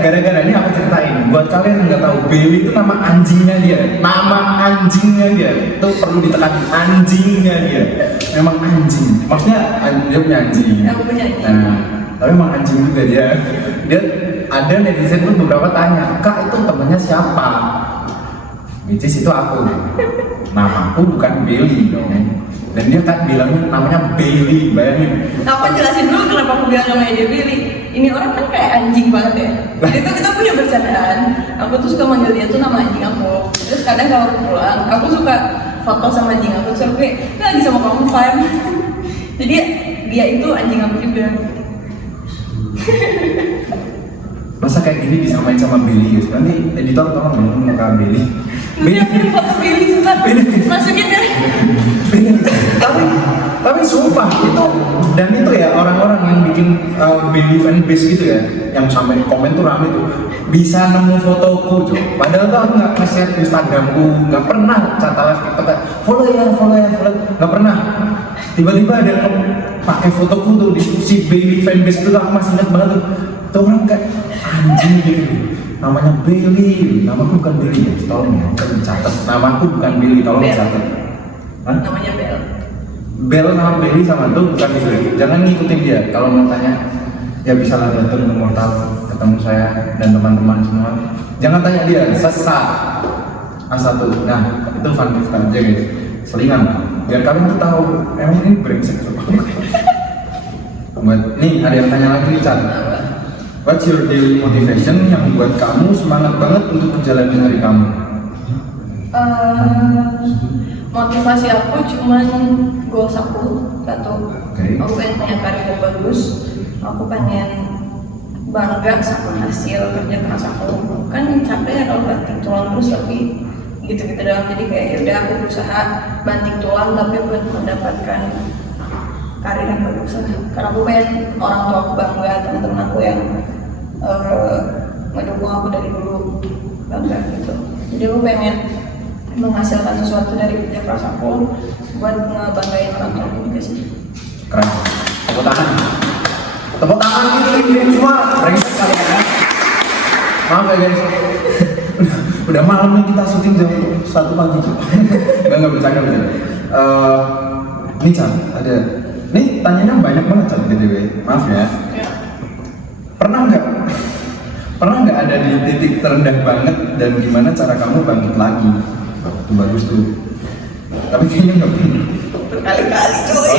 gara-gara ini aku ceritain. Buat kalian yang nggak tahu, Bailey itu nama anjingnya dia. Nama anjingnya dia. Itu perlu ditekan, anjingnya dia. Memang anjing. Maksudnya dia punya anjing. Nah, tapi emang anjing juga dia. Dia ada netizen tuh beberapa tanya, Kak itu temennya siapa? Which is itu aku. Namaku bukan Bailey dong. Dan dia kan bilangnya namanya Bailey, bayangin. Aku jelasin dulu kenapa aku bilang namanya dia Bailey. Ini orang kan kayak anjing banget ya. Jadi tuh kita punya bercandaan. Aku tuh suka manggil dia tuh nama anjing aku. Terus kadang kalau aku pulang, aku suka foto sama anjing aku. Terus aku kayak, lagi sama kamu fine. Jadi dia itu anjing aku juga. Masa kayak gini disamain sama Bailey guys? Nanti editor tolong ya, muka Bailey. Nanti aku foto Bailey susah. Masukin ya. Tapi sumpah itu ya orang-orang yang bikin Bailey fanbase gitu ya, yang sampai komen tuh rame tuh, bisa nemu fotoku tuh. Padahal tuh aku nggak nge-share Instagramku, nggak pernah Cata live TikTok, follow ya, nggak pernah. Tiba-tiba ada yang pakai fotoku tuh di si Bailey fanbase itu, aku masih ingat banget tuh. Tuh orang kayak anjing gitu. Namanya Bailey, namaku bukan Bailey ya, tolong ya, dicatat. Namaku bukan Bailey, tolong dicatat. Namanya Bel. Bel sama Bailey sama tuh bukan Bailey. Jangan ngikutin dia. Kalau mau tanya, ya bisa lah datang ke Mortal, ketemu saya dan teman-teman semua. Jangan tanya dia, sesat. A1. Nah, itu fun fact aja guys. Selingan lah. Biar kalian tuh tahu, emang ini brengsek tuh. Buat nih ada yang tanya lagi nih, Chan. What's your daily motivation yang buat kamu semangat banget untuk menjalani hari kamu? Motivasi aku cuman goals aku satu. Okay. Aku pengen punya karir yang bagus. Aku pengen bangga sama hasil kerja keras aku. Kan capek ya kalau banting tulang terus, tapi gitu-gitu doang. Jadi kayak ya udah aku berusaha banting tulang tapi buat mendapatkan karir yang bagus. Karena aku pengen orang tua aku bangga, teman-teman aku yang mendukung aku dari dulu bangga gitu. Jadi aku pengen menghasilkan sesuatu dari kerja keras aku buat ngebanggain orang tua aku juga sih. Keren. Tepuk tangan ini semua. Brengsek kali ya. Maaf ya guys. Udah malam nih, kita syuting jam 1 pagi. Enggak bercanda. Nih Chan, ada. Nih tanyanya banyak banget Chan BTW. Maaf ya. Pernah nggak ada di titik terendah banget dan gimana cara kamu bangkit lagi? Itu bagus tuh. Tapi kayaknya nggak pernah. berkali-kali coy.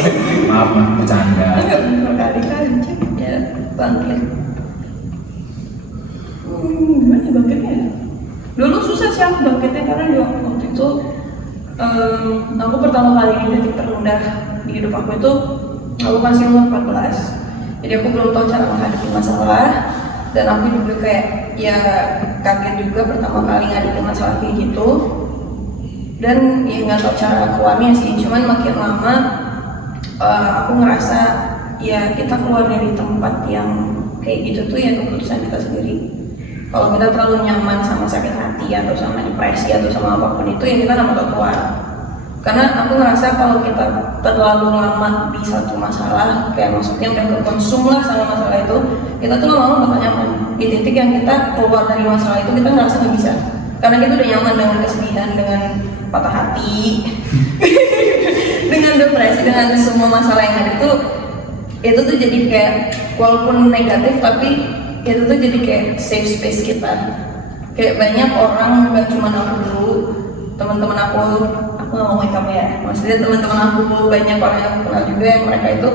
Maaf bercanda. Berkali-kali cuy. Ya bangkit. Gimana ya bangkitnya ya? Dulu susah sih aku bangkitnya karena di waktu itu aku pertama kali di titik terendah di hidup aku itu aku masih umur 14. Jadi aku belum tahu cara menghadapi masalah dan aku juga kayak ya kaget juga pertama kali ngadepin masalah kayak gitu dan ya nggak tahu cara keluarnya sih. Cuman makin lama aku ngerasa ya kita keluar dari tempat yang kayak gitu tuh ya keputusan kita sendiri. Kalau kita terlalu nyaman sama sakit hati atau sama depresi atau sama apapun itu ya kita nggak bakal keluar. Karena aku ngerasa kalau kita terlalu lama di satu masalah kayak maksudnya udah kekonsum lah sama masalah itu, kita tuh lama-lama bakal nyaman. Di titik yang kita keluar dari masalah itu kita ngerasa nggak bisa. Karena kita udah nyaman dengan kesedihan, dengan patah hati, dengan depresi, dengan semua masalah yang ada itu tuh jadi kayak walaupun negatif tapi itu tuh jadi kayak safe space kita. Kayak banyak orang, gak cuma aku dulu, teman-teman aku nggak ngomongin kamu ya, maksudnya teman-teman aku dulu banyak orang yang aku kenal juga yang mereka itu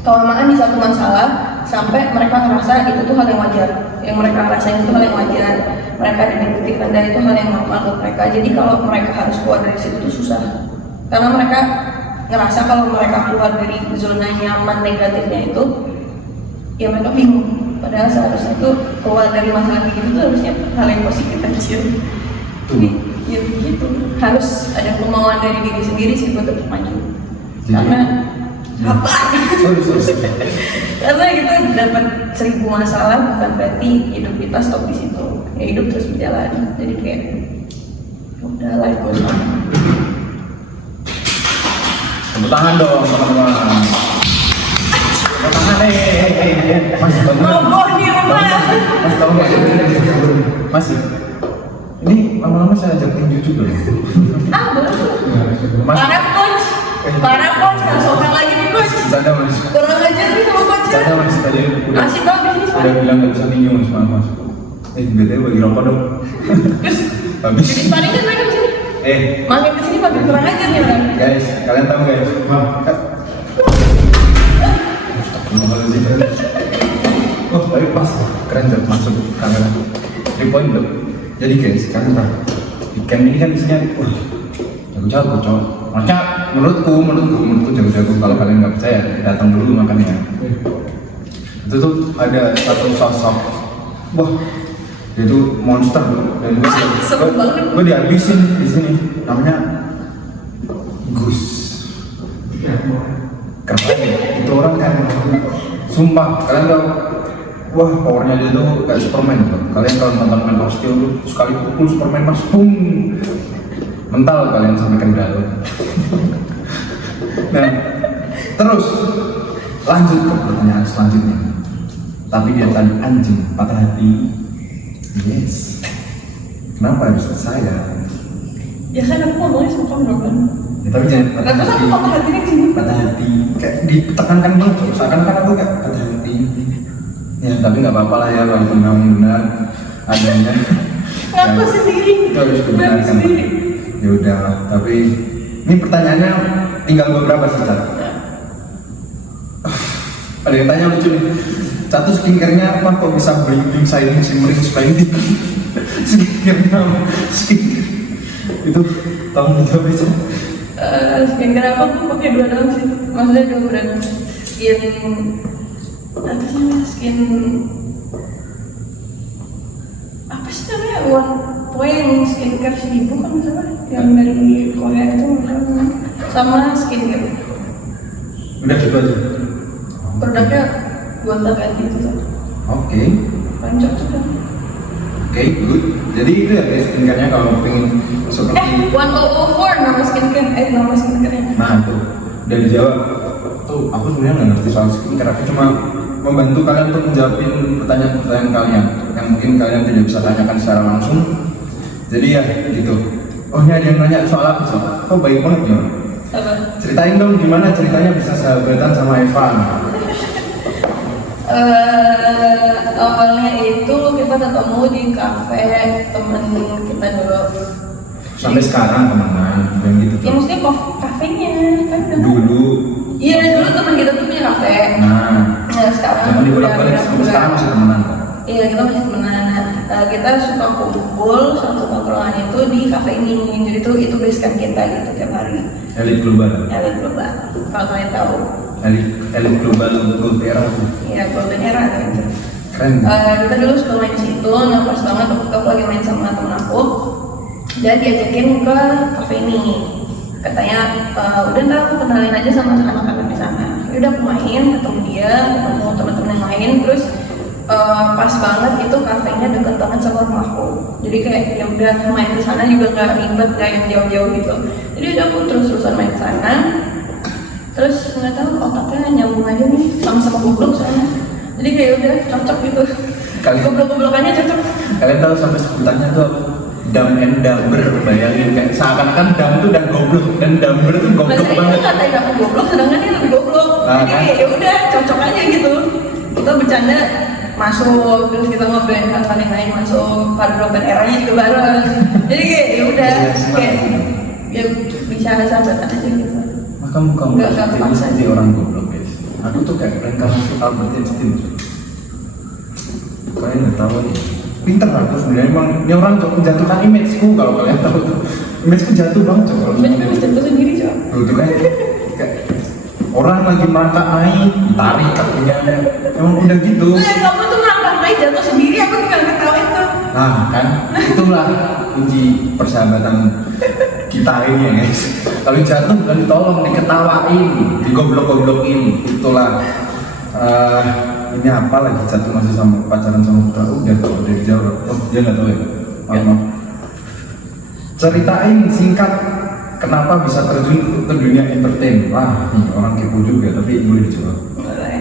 kelamaan di satu masalah sampai mereka ngerasa itu tuh hal yang wajar, yang mereka ngerasain itu hal yang wajar, mereka ada di titik rendah itu hal yang normal buat mereka. Jadi kalau mereka harus keluar dari situ tuh susah, karena mereka ngerasa kalau mereka keluar dari zona nyaman negatifnya itu ya mereka bingung. Padahal seharusnya itu keluar dari masalah kayak gitu tuh harusnya hal yang positif aja. Jadi ya begitu, harus ada kemauan dari diri sendiri sih buat tetap maju. Karena apa? Karena kita dapat 1000 masalah bukan berarti hidup kita stop di situ. Ya hidup terus berjalan. Jadi kayak udah life goes on. Tepuk tangan dong teman-teman. Tepuk tangan Mas. Roboh di rumah. Mas tahu nggak? Mas, ini lama-lama saya ajak tinju juga. Belum. Mas, Parah coach, nggak sopan lagi nih coach. bercanda Mas. Kurang ajar nih sama coach. Bercanda Mas, tadi udah Masih tau di sini udah bilang nggak bisa tinju Mas, maaf Mas. BTW bagi rokok dong. Habis. jadi paling kan mereka sini. Makin kesini makin kurang ajar nih orang. Guys, kalian tahu guys? Oh, tapi pas keren tuh masuk kamera 3 point tuh. Jadi guys, kalian tahu di camp ini kan isinya wah jago-jago cowok. Makanya menurutku jago-jago. Kalau kalian nggak percaya, datang dulu makanya. Itu tuh ada satu sosok, wah itu monster dan gue dihabisin di sini. Namanya Gus. Keren itu orang kan, sumpah kalian tahu. Wah, powernya dia tuh kayak Superman tuh. Kalian kalau nonton Man of Steel tuh sekali pukul Superman mas, boom, mental kalian sampai kendal. Nah, terus lanjut ke pertanyaan selanjutnya. Tapi dia tadi anjing patah hati. Yes. Kenapa harus ke saya? Ya kan aku ngomongnya sama kamu dong kan. Ya, tapi jangan patah Terus aku hati. patah hati nih sini. Patah hati. Kayak ditekankan banget. Seakan-akan aku kayak patah hati. Ya, tapi nggak apa-apa lah ya, walaupun memang benar adanya. Ngaku sendiri. Itu harus dibenarkan. Ya udah, tapi ini pertanyaannya tinggal beberapa sih, Cat. Ada yang tanya lucu nih. Satu skincare-nya apa kok bisa bling-bling, shining, shimmering, splendid? Skincare-nya apa? Skincare. Itu tolong dijawab aja. Skincare apa? Aku pakai 2 doang sih. Maksudnya 2 brand. Apa sih namanya? Apa sih namanya? Pokoknya yang skincare 1000 kan misalnya. Yang dari Korea itu misalnya. Sama skincare. Udah gitu aja. Produknya gonta ganti itu tuh. Oke. Paling cocok kan. Oke, good. Jadi itu ya guys, skincare-nya kalau pengen seperti 1004 nama skincare. Nama skincare-nya. nah itu udah dijawab. Tuh, aku sebenarnya nggak ngerti soal skincare. Aku cuma membantu kalian untuk menjawabin pertanyaan-pertanyaan kalian yang mungkin kalian tidak bisa tanyakan secara langsung. Jadi ya gitu. Oh ini ada yang nanya soal apa soal? Kok baik banget ya? Apa? Ceritain dong gimana ceritanya bisa sahabatan sama Evan. Awalnya itu kita ketemu di kafe temen kita dulu. Sampai sekarang temenan yang gitu Ya tuh. maksudnya kafenya kan udah. Dulu. Iya dulu teman kita tuh punya kafe. Nah, Sekarang zaman dibolak-balik udah sampai sekarang masih temenan kok. Iya kita masih temenan. Kita suka kumpul satu tongkrongan itu di kafe ini. Jadi itu base camp kita gitu tiap hari. Elit global. Elit global. Kalau kalian tahu. Elit global gold era tuh. Iya golden era gitu. Keren. Kita dulu suka main di situ. Nah pas banget aku lagi main sama temen aku dan diajakin ke kafe ini. Katanya udah ntar aku kenalin aja sama anak-anak di sana. Udah aku main ketemu dia, ketemu teman-teman yang lain, terus pas banget itu kafenya deket banget sama rumahku. Jadi kayak ya udah main ke sana juga nggak ribet, nggak yang jauh-jauh gitu. Jadi udah aku terus-terusan main ke sana. Terus nggak tahu otaknya nyambung aja nih sama-sama goblok soalnya. Jadi kayak udah cocok gitu. Goblok-goblokannya cocok. Kalian tahu sampai sebutannya tuh apa? Dumb and Dumber, bayangin kayak seakan-akan dumb tuh udah goblok dan dumber tuh goblok Masa itu banget. ngatain aku goblok, sedangkan dia lebih goblok. Nah, Jadi kan? ya udah cocok aja gitu. Kita bercanda masuk, terus kita ngobrolin hal yang lain masuk, pada broken eranya juga bareng. Jadi kayak ya udah kayak ya bisa sahabatan aja gitu. Maka muka-muka Nggak seperti paksa. seperti orang goblok guys. Aku tuh kayak reinkarnasi Albert Einstein. Kalian nggak tahu nih. Pinter aku sebenarnya emang ini orang tuh menjatuhkan imageku kalau kalian tahu tuh. Imageku jatuh banget coba kalau Cuma sebenarnya. bisa tentu sendiri coba. Itu kan kayak orang lagi merangkak naik, tarik kakinya. Emang udah gitu. Nah, kamu tuh ngangkat naik jatuh sendiri, aku juga nggak tahu itu. Nah kan, itulah kunci persahabatan kita ini ya guys. Kalau jatuh bukan ditolong, diketawain, digoblok-goblokin. Itulah ini apa lagi jatuh masih sama pacaran sama putra. Oh jatuh dari jauh. Oh dia nggak tahu ya. Maaf. Ceritain singkat kenapa bisa terjun ke dunia entertain. Wah nih orang kepo juga tapi boleh dicoba. Boleh.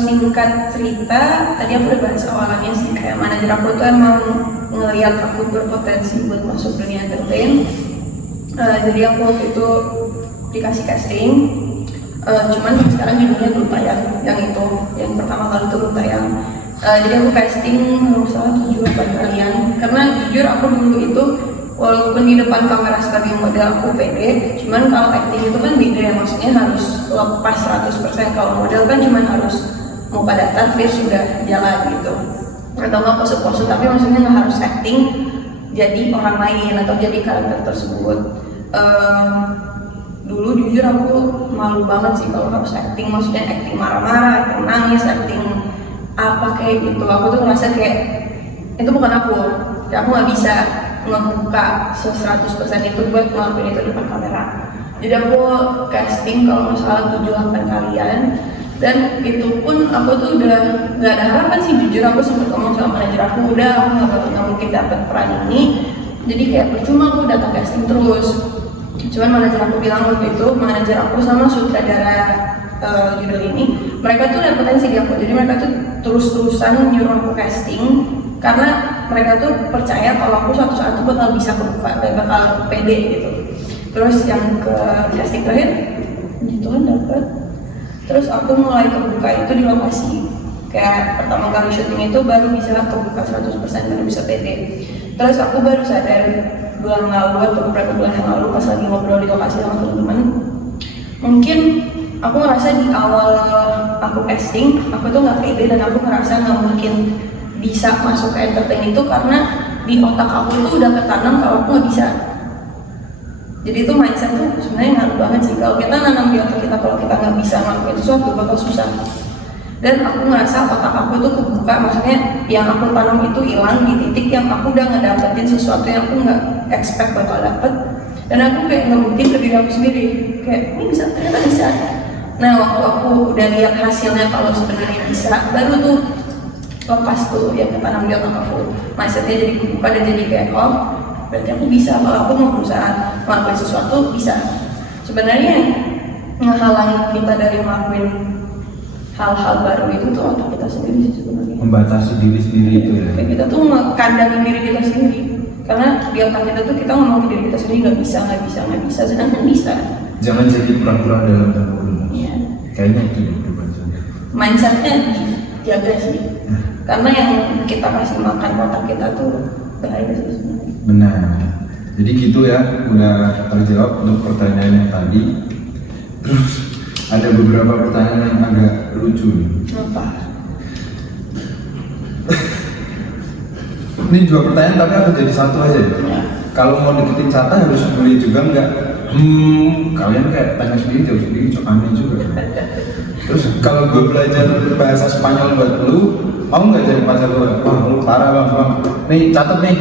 Singkat cerita, tadi aku udah bahas awalnya sih kayak manajer aku tuh emang ngelihat aku berpotensi buat masuk dunia entertain. Jadi aku waktu itu dikasih casting, cuman sekarang judulnya belum tayang. Yang itu, yang pertama kali itu belum tayang. Jadi aku casting kalau salah 7-8 kalian. Karena jujur aku dulu itu walaupun di depan kamera sebagai model aku pede, cuman kalau acting itu kan beda ya, maksudnya harus lepas 100%. Kalau model kan cuman harus muka datar, face sudah jalan gitu, atau nggak pose-pose, tapi maksudnya nggak harus acting jadi orang lain atau jadi karakter tersebut. Dulu jujur aku malu banget sih kalau harus acting, maksudnya acting marah-marah, acting nangis, acting apa kayak gitu. Aku tuh ngerasa kayak itu bukan aku nggak bisa ngebuka 100% itu buat ngelakuin itu di depan kamera. Jadi aku casting kalau nggak salah 7-8 kalian, dan itu pun aku tuh udah nggak ada harapan sih jujur. Aku sempat ngomong sama manajer aku, udah aku nggak mungkin dapat peran ini, jadi kayak percuma aku datang casting terus. Cuman manajer aku bilang waktu itu, manajer aku sama sutradara judul ini, mereka tuh lihat potensi di aku, jadi mereka tuh terus-terusan nyuruh aku casting karena mereka tuh percaya kalau aku suatu saat tuh bakal bisa kebuka, bakal pede gitu. Terus yang ke casting terakhir, itu kan dapet. Terus aku mulai kebuka itu di lokasi. Kayak pertama kali syuting itu baru bisa kebuka 100%, baru bisa pede. Terus aku baru sadar bulan lalu atau beberapa bulan yang lalu pas lagi ngobrol di lokasi sama teman-teman, mungkin aku ngerasa di awal aku casting, aku tuh nggak pede dan aku ngerasa nggak mungkin bisa masuk ke entertain itu karena di otak aku tuh udah ketanam kalau aku nggak bisa. Jadi itu mindset tuh sebenarnya ngaruh banget sih. Kalau kita nanam di otak kita kalau kita nggak bisa ngelakuin sesuatu bakal susah. Dan aku ngerasa otak aku tuh kebuka, maksudnya yang aku tanam itu hilang di titik yang aku udah ngedapetin sesuatu yang aku nggak expect bakal dapet. Dan aku kayak ngebuktiin ke diri aku sendiri, kayak ini bisa, ternyata bisa. Nah waktu aku udah lihat hasilnya kalau sebenarnya bisa, baru tuh lepas tuh yang ketanam di otak aku, mindsetnya jadi kebuka dan jadi kayak oh berarti aku bisa, kalau aku mau berusaha melakukan sesuatu bisa. Sebenarnya ngehalangi kita dari melakukan hal-hal baru itu tuh otak kita sendiri sih sebenarnya. Membatasi diri sendiri itu ya. Kayak kita tuh ngekandangin diri kita sendiri, karena di otak kita tuh kita ngomong ke diri kita sendiri nggak bisa, sedangkan bisa. Jangan jadi pura-pura dalam dapur. Iya. Kayaknya itu depan sana. Mindsetnya dijaga sih, karena yang kita kasih makan otak kita tuh bahaya sih sebenarnya. Benar. Jadi gitu ya, udah terjawab untuk pertanyaan yang tadi. Terus ada beberapa pertanyaan yang agak lucu nih. Apa? Ini 2 pertanyaan tapi aku jadi satu aja ya. Kalau mau deketin Cata harus beli juga enggak? Kalian kayak tanya sendiri jawab sendiri, cok aneh juga. Terus kalau gue belajar bahasa Spanyol buat lu, mau nggak jadi pacar gue? Wah lu parah bang. Nih catat nih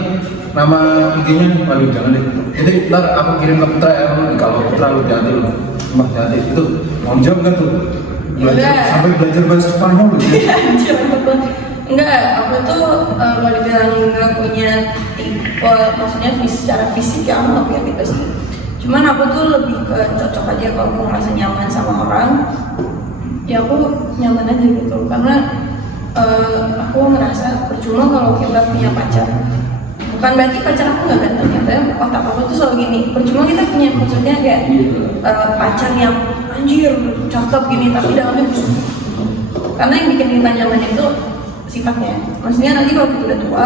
nama IG-nya nih. Waduh jangan deh. Jadi ntar aku kirim ke Putra ya. Kalau Putra lu jadi lu, Mbah jadi itu mau jawab nggak tuh? Belajar sampai belajar bahasa Spanyol lu. Enggak, aku tuh kalau dibilang nggak punya tipe, maksudnya secara fisik ya aku nggak punya tipe sih. Cuman aku tuh lebih ke cocok aja kalau aku ngerasa nyaman sama orang, ya aku nyaman aja gitu. Karena aku ngerasa percuma kalau kita punya pacar. Bukan berarti pacar aku nggak ganteng ya, tapi otak aku tuh selalu gini. Percuma kita punya maksudnya kayak pacar yang anjir cakep gini, tapi dalamnya busuk. Karena yang bikin kita nyaman itu sifatnya. Maksudnya nanti kalau kita udah tua,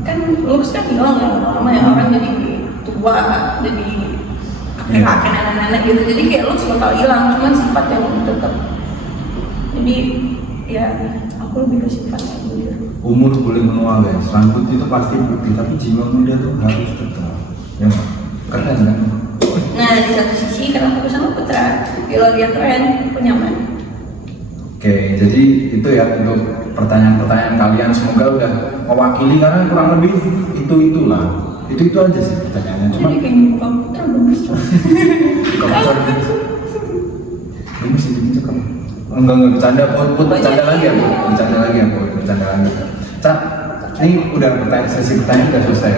kan looks kan hilang ya, lama-lama ya orang jadi tua, jadi kakek anak-anak gitu. Jadi kayak looks bakal hilang, cuman sifat yang tetap. Jadi ya aku lebih ke sifatnya gitu. Umur boleh menua guys, rambut itu pasti putih, tapi jiwa muda tuh harus tetap. Ya nggak? Keren kan? Nah di satu sisi karena aku sama Putra, kalau dia keren, aku nyaman. Oke, jadi itu ya untuk pertanyaan-pertanyaan kalian, semoga udah mewakili karena kurang lebih itulah. Itu aja sih pertanyaannya. Cuma Jadi kayak buka Putra bagus coba. Ini sih cakep. Enggak bercanda, put bercanda lagi ya, bercanda lagi. Cak, ini udah sesi pertanyaan udah selesai.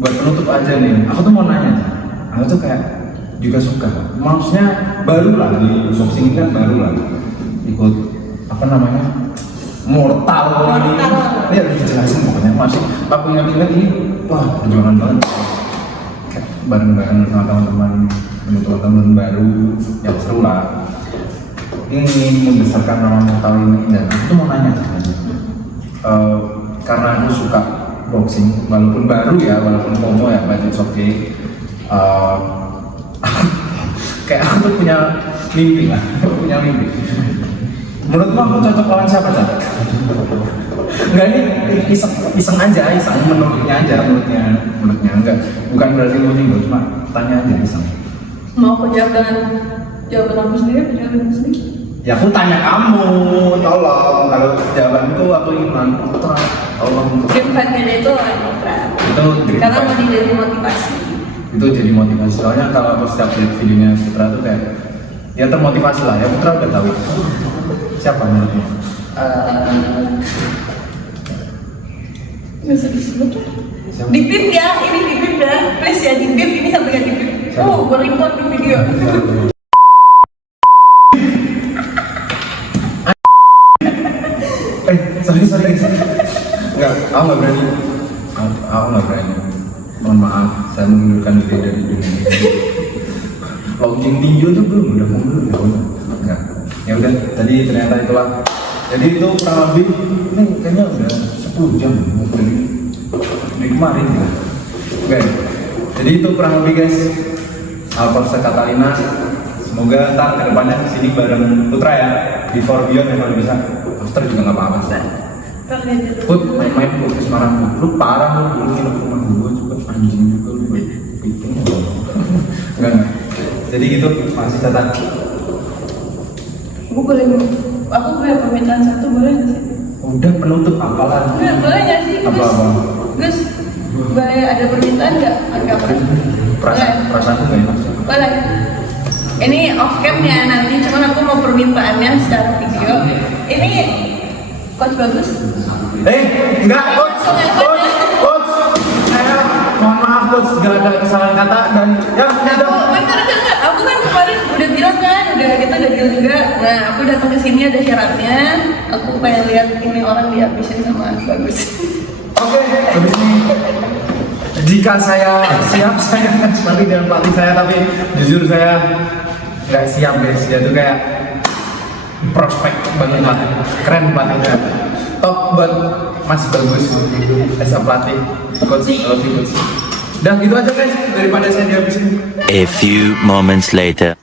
Buat penutup aja nih, aku tuh mau nanya, aku tuh kayak juga suka, maksudnya baru lah di boxing kan baru lah ikut apa namanya mortal ini, ya dijelasin pokoknya masih aku ingat ini, wah perjuangan banget, kayak bareng-bareng sama teman-teman, teman-teman baru yang seru lah. Ini membesarkan nama mortal ini dan aku tuh mau nanya karena aku suka boxing walaupun baru ya, walaupun FOMO ya, but it's okay. Kayak aku tuh punya mimpi. Menurutmu aku cocok lawan siapa, Cak? Enggak, ini iseng aja, menurutnya enggak, bukan berarti mau cuma tanya aja iseng. Mau aku jawaban aku sendiri apa jawaban aku sendiri? Ya aku tanya kamu, tolong. Kalau jawaban itu aku ingin Putra, tolong. Dream fight-nya itu lawan Putra. Itu dream karena fight. mau jadi motivasi. Itu jadi motivasi, soalnya kalau aku setiap lihat videonya Putra tuh kayak ya termotivasi lah ya. Putra udah tahu siapa menurutmu? Nggak usah disebut lah. Siapa? Di pip ya, ini di pip ya, please ya di pip, ini sampai nggak di pip. Oh, gue report di video. Sorry. Enggak, aku nggak berani. Aku nggak berani. Mohon maaf, saya mengundurkan diri dari dunia ini. Launching tinju tuh belum, udah mundur ya udah. Enggak. Ya udah, tadi ternyata itulah. Jadi itu kurang lebih ini kayaknya udah 10 jam dari kemarin ya. Oke. Jadi itu kurang lebih guys. Alforsa Catalina. Semoga ntar kedepannya kesini bareng Putra ya. Before Beyond ya kalau bisa. After juga nggak apa-apa sih. Put main-main Put ke Semarang Put. Lu parah lu dulu nginep rumah gua juga anjing juga lu. Enggak. Jadi gitu masih catat. Aku boleh permintaan satu, boleh nggak sih? Udah penutup apalan. Nggak, boleh nggak sih? Apa-apa. Gus, boleh ada permintaan nggak? Enggak boleh. Perasaanku nggak enak sih. Boleh. Ini off cam ya nanti, cuman aku mau permintaannya secara video. Ini coach bagus. Enggak, coach. Mohon maaf coach, nggak ada kesalahan kata dan ya Bentar. Aku kan kemarin udah bilang kan, kita udah deal juga. Nah, aku datang ke sini ada syaratnya. Aku pengen lihat ini orang dihabisin sama bagus. Oke, habis ini jika saya siap, saya nanti dengan pelatih saya, tapi jujur saya nggak siap guys. Dia tuh kayak prospek banget lah, keren pelatihnya. top buat Mas Bagus as a pelatih. Coach, I love you, Coach. Udah gitu aja guys, daripada saya dihabisin. A few moments later.